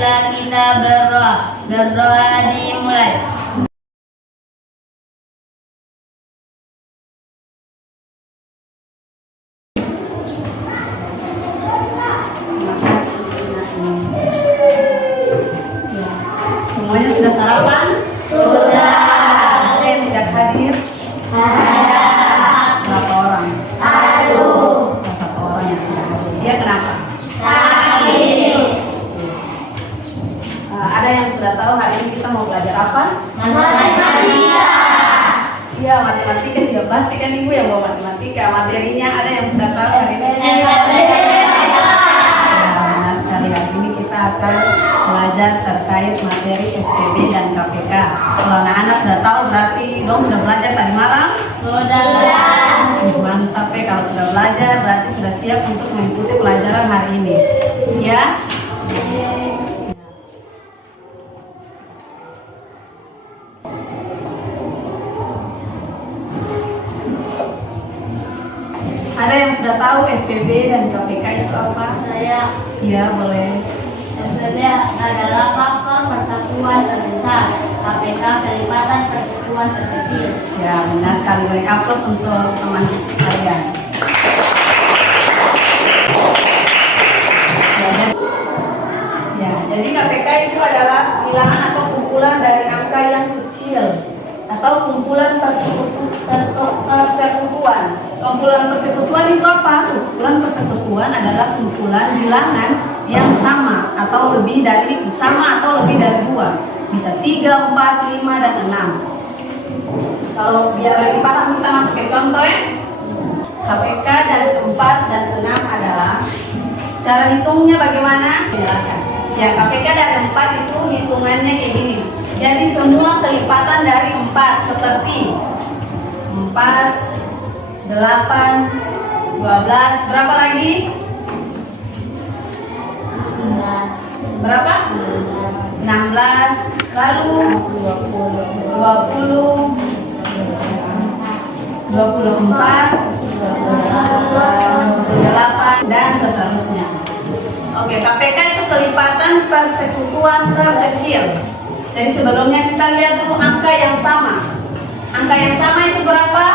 marilah kita berdoa. Berdoa dimulai. Semuanya sudah sarapan? Sudah. Ada yang tidak hadir? Ada. Berapa orang? Satu. Satu orang yang tidak hadir. Dia kenapa? Sakit. Ada yang sudah tahu hari ini kita mau belajar apa? Matematika. Iya, matematika. Sudah pasti kan ibu yang mau matematika. Materinya ada yang sudah tahu hari ini? Nah, sekali hari ini kita akan belajar terkait materi FPB dan KPK. Kalau anak-anak sudah tahu berarti dong sudah belajar tadi malam? Sudah. Mantap ya, kalau sudah belajar berarti sudah siap untuk mengikuti pelajaran hari ini. Ya? Ada yang sudah tahu FPB dan KPK itu apa? Saya. Iya, boleh. FPB adalah faktor persatuan terbesar. KPK kelipatan persatuan terkecil. Ya, benar sekali. Beri aplaus untuk teman kalian. Jadi KPK itu adalah bilangan atau kumpulan dari angka yang kecil atau kumpulan persekutuan. Kumpulan persekutuan itu apa? Kumpulan persekutuan adalah kumpulan bilangan yang sama atau lebih dari 2. Bisa 3, 4, 5, dan 6. Kalau biar lebih paham kita masuk ke contoh ya. KPK dari 4 dan 6 adalah, cara hitungnya bagaimana? Jelaskan. Ya, KPK dari 4 itu hitungannya kayak gini. Jadi semua kelipatan dari 4 seperti 4, 8, 12, berapa lagi? Berapa? 16, lalu 20, 24, 28, dan seterusnya. Oke, KPK itu kelipatan persekutuan terkecil. Jadi sebelumnya kita lihat dulu angka yang sama. Angka yang sama itu berapa?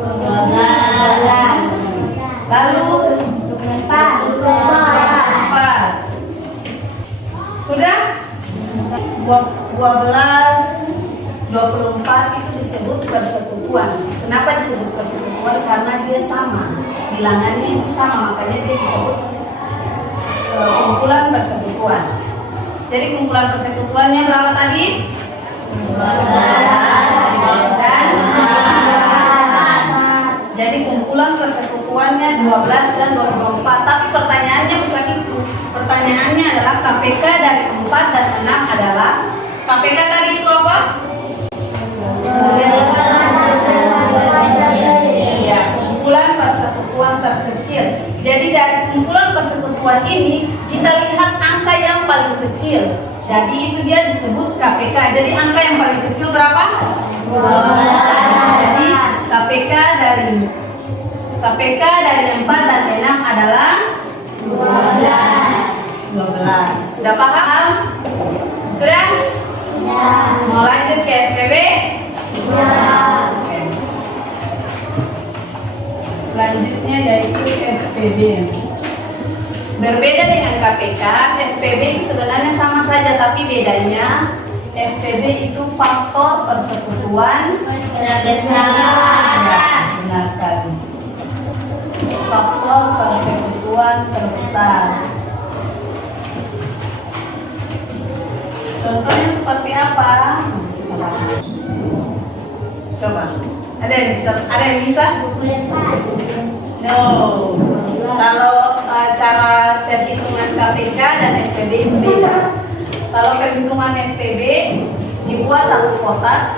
12. Lalu 4. Sudah? 12, 24 itu disebut persekutuan. Kenapa disebut persekutuan? Karena dia sama. Bilangannya itu sama, makanya dia disebut kumpulan persekutuan. Jadi kumpulan persekutuannya berapa tadi? 12 dan 4. Jadi kumpulan persekutuannya 12 dan 24. Tapi pertanyaannya bukan itu. Pertanyaannya adalah KPK dari 4 dan 6 adalah, KPK tadi itu apa? Ya, kumpulan persekutuan terkecil. Jadi dari kumpulan persekutuan ini kita lihat angka yang paling kecil. Jadi itu dia disebut KPK. Jadi angka yang paling kecil berapa? 12. Jadi KPK dari 4 dan 6 adalah 12. Sudah paham? Sudah? Mau lanjut ke FPB? Oke. Selanjutnya yaitu FPB. Berbeda dengan KPK, FPB itu sebenarnya sama saja, tapi bedanya FPB itu faktor persekutuan Terbesar. Ya, benar sekali. Faktor persekutuan terbesar. Contohnya seperti apa? Coba. Ada yang bisa? No. Kalau cara perhitungan KPK dan FPB itu beda. Kalau perhitungan FPB dibuat satu kotak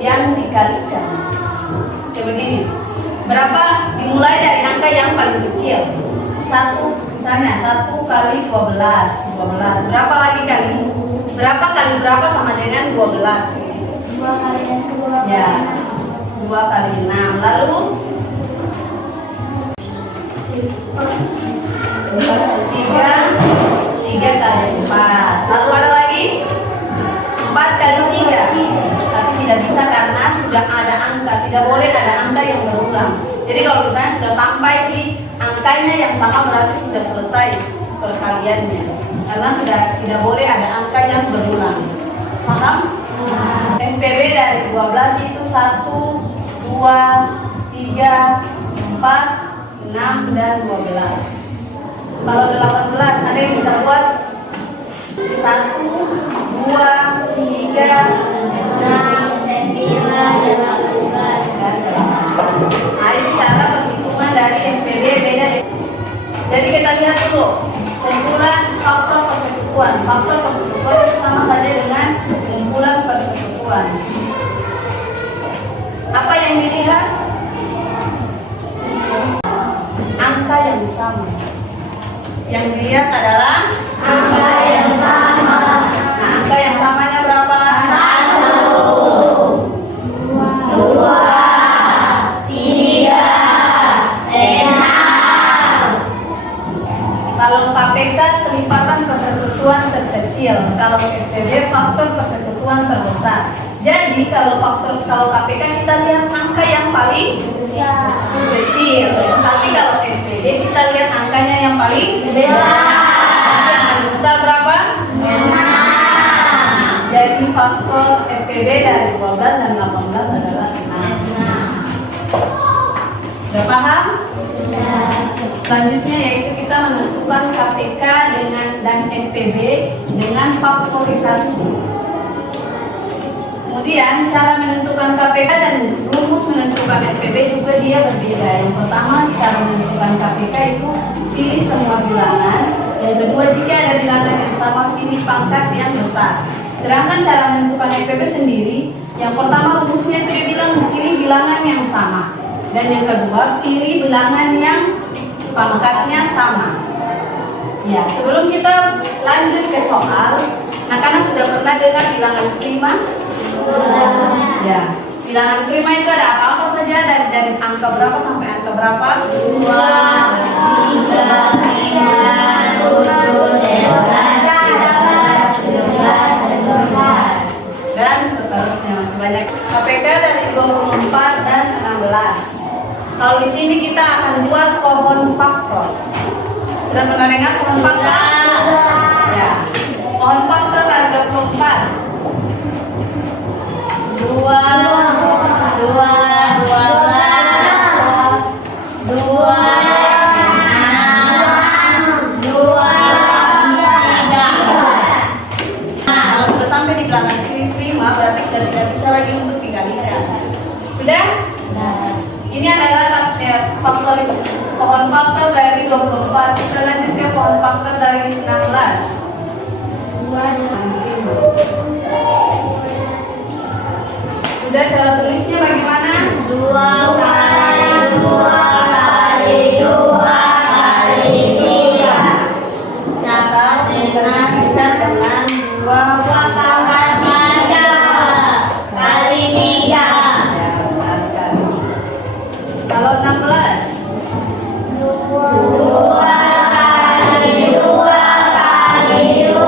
yang dikalikan. Coba gini. Berapa? Dimulai dari angka yang paling kecil. Misalnya 1 kali 12. Berapa lagi kali? Berapa kali berapa sama dengan 12? 2 kali 2. Ya. 2 kali 6. Lalu 3 3 kali 4. Lalu ada lagi 4 kali 3. Tapi tidak bisa karena sudah ada angka. Tidak boleh ada angka yang berulang. Jadi kalau misalnya sudah sampai di angkanya yang sama berarti sudah selesai perkaliannya. Karena sudah tidak boleh ada angka yang berulang. Paham? NPB dari 12 itu 1, 2, 3, 4, 6, dan 12. Kalau 18 ada yang bisa buat 1, 2, 3, 6, 9, 18. Nah, ini cara penghitungan dari NPB beda. Jadi kita lihat dulu kumpulan faktor persekutuan. Faktor persekutuan itu sama saja dengan kumpulan persekutuan. Apa yang dilihat? Angka yang sama. Yang dilihat adalah Angka yang sama. Nah, angka yang samanya berapa? 1, 2, 3, 6. Kalau KPK kelipatan persekutuan terkecil, kalau FPB faktor persekutuan terbesar. Jadi kalau KPK kita lihat angka yang paling kecil, tapi kalau FPB kita lihat angkanya yang paling besar. Yang paling besar berapa? 6. Jadi faktor FPB dari 12 dan 18 adalah 6. Sudah paham? Selanjutnya yaitu kita menentukan KPK dan FPB dengan faktorisasi. Kemudian cara menentukan KPK dan rumus menentukan FPB juga dia berbeda. Yang pertama cara menentukan KPK itu pilih semua bilangan. Yang kedua jika ada bilangan yang sama pilih pangkat yang besar. Sedangkan cara menentukan FPB sendiri, yang pertama rumusnya dia bilang pilih bilangan yang sama. Dan yang kedua pilih bilangan yang pangkatnya sama. Ya, sebelum kita lanjut ke soal, anak-anak sudah pernah dengar bilangan prima? Ya, bilangan prima itu ada apa-apa saja dari angka berapa sampai angka berapa? 2, 3, 5, 7, 11, 12, 13, 14. Dan seterusnya masih banyak. KPK dari 24 dan 16. Kalau di sini kita akan buat pohon faktor. Sudah pernah dengar pohon faktor? Ya. Pohon faktor dari 24. 2, 2, 12, 2, 6, 2, 3. Nah, kalau sudah sampai di belakang prima berarti sudah tidak bisa lagi untuk dikalikan. Sudah? Ini adalah faktor pohon faktor dari 24. Kita lanjut ke pohon faktor dari 16. 2 Sudah cara tulisnya bagaimana? 2 kali 2 kali 2 kali 3 sama dengan Kita dengan 2 pangkat 3 kali 3. Kalau 16 2 kali 2 kali 2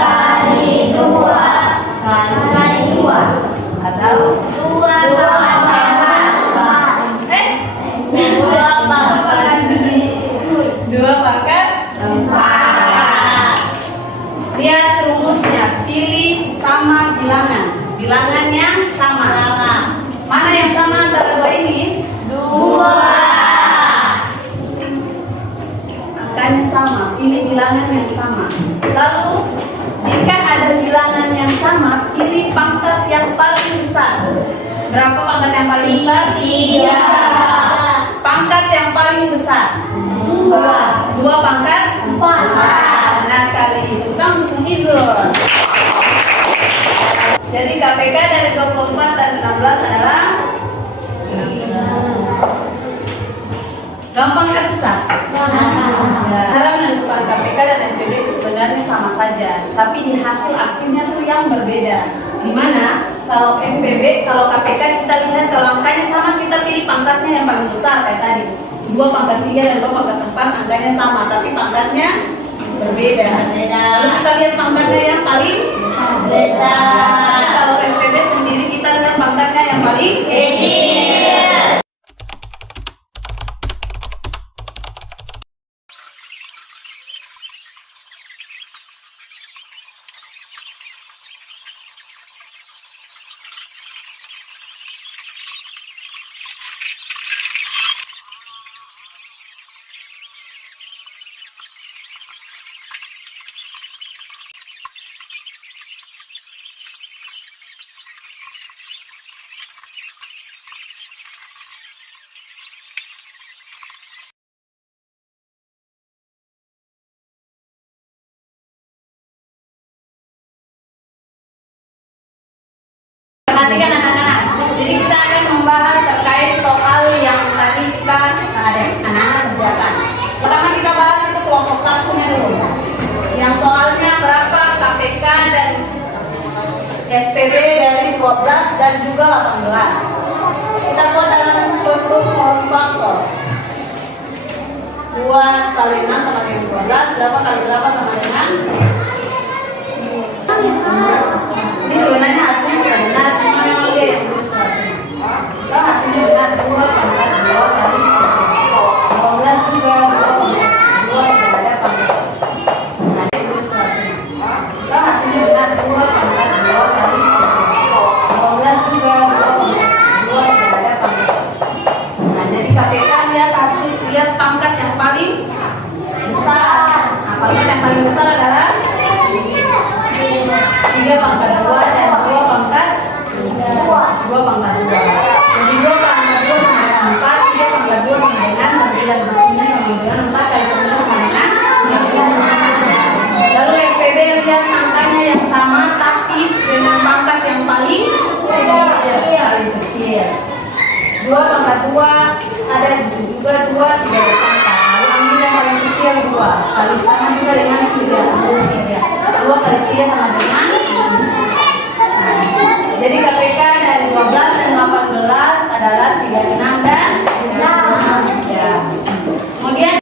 kali 2 kali 2 atau 2 pangkat 2 pangkat 4. Lihat rumusnya, pilih sama bilangan. Bilangannya sama. Mana yang sama antara dua ini? 2. Angkanya sama, pilih bilangan yang sama. Lalu jika ada bilangan yang sama, pilih pangkat yang paling besar. Berapa pangkat yang paling besar? 3. Pangkat yang paling besar. 2 pangkat 4. Nah sekali itu kan Izur. Jadi KPK dari 24 dan 16 adalah gampang kan susah? Cara menentukan KPK dan NPB itu sebenarnya sama saja, tapi di hasil akhirnya tuh yang berbeda. Dimana kalau NPB, kalau KPK kita lihat kalau angkanya sama kita pilih pangkatnya yang paling besar kayak tadi. 2 pangkat 3 dan 2 pangkat 4 angkanya sama, tapi pangkatnya berbeda. Lalu kita lihat pangkatnya yang paling besar. Kalau NPB sendiri kita lihat pangkatnya yang paling Kecil. Perhatikan anak-anak. Jadi kita akan membahas terkait soal yang tadi kita ada anak-anak kerjakan. Pertama kita bahas itu kelompok satunya dulu. Yang soalnya berapa KPK dan FPB dari 12 dan juga 18. Kita buat dalam bentuk faktor. 2 kali 6 sama dengan 12. Berapa kali berapa sama dengan? Ini sebenarnya hasilnya sudah benar, cuma memang dia yang berusaha. Kalau hasilnya benar, 2 pangkat 2 kali 12 juga 2 tidak ada pangkat. Nah, dia berusaha. Kalau hasilnya benar, 2 pangkat 2 kali 12 juga 2 tidak ada pangkat. Nah, jadi KPK lihat pangkat yang paling besar. Nah, pangkat yang paling besar adalah 3 pangkat 2 dan 2 pangkat 2 pangkat 2. Jadi 2 pangkat 2 sama dengan 4, 3 pangkat 2 sama dengan 9 bersihnya sama dengan 4 kali 9 sama dengan 9. Lalu FPB lihat angkanya yang sama tapi dengan pangkat yang paling kecil. 2 pangkat 2 ada juga 2 tidak ada pangkat. Lalu ambil yang paling kecil 2 kali sama juga dengan 3. 2 kali 3 sama dengan. Jadi KPK dari 12 dan 18 adalah 36 dan 6. Ya. Kemudian,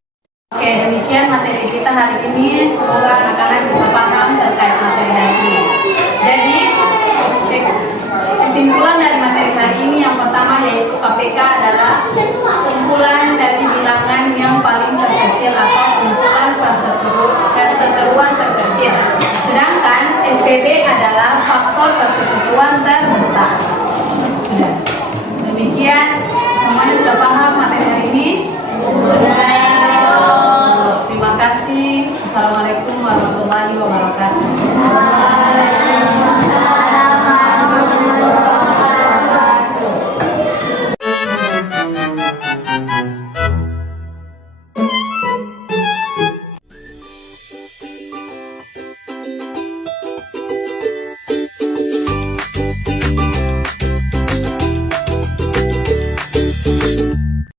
oke, demikian materi kita hari ini. Semoga anak-anak bisa paham terkait materi hari ini. Jadi, kesimpulan dari materi hari ini yang pertama yaitu KPK adalah kumpulan dari bilangan yang paling terkecil atau kumpulan perseteruan terkecil. Sedangkan FPB adalah faktor persekutuan terbesar. Sudah. Demikian